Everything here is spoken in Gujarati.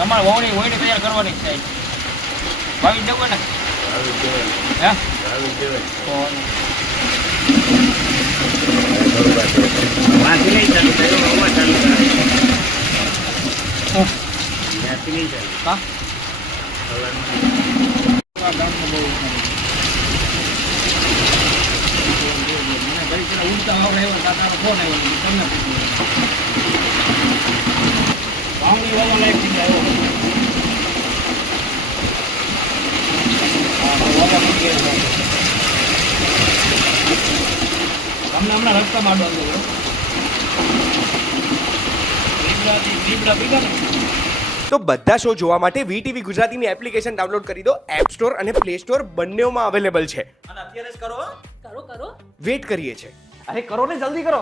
તમારે વોણી તૈયાર કરવાની છે ભાવી દેવો ને હે વાંચી નહીં ચાલુ થયું ચાલુ ત્યાંથી નહીં ચાલુ હા ઉડતા આવ્યો તારો ફોન આવ્યો તમને વાવણી વાળો લાઈફ થઈ ગયો તમને હમણાં રસ્તા માંડો તો બધા શો જોવા માટે વીટીવી ગુજરાતીની એપ્લિકેશન ડાઉનલોડ કરી દો. એપ સ્ટોર અને પ્લે સ્ટોર બંનેમાં અવેલેબલ છે. અને અત્યારે જ કરો કરો કરો વેટ કરીએ છે. અરે કરો ને જલ્દી કરો.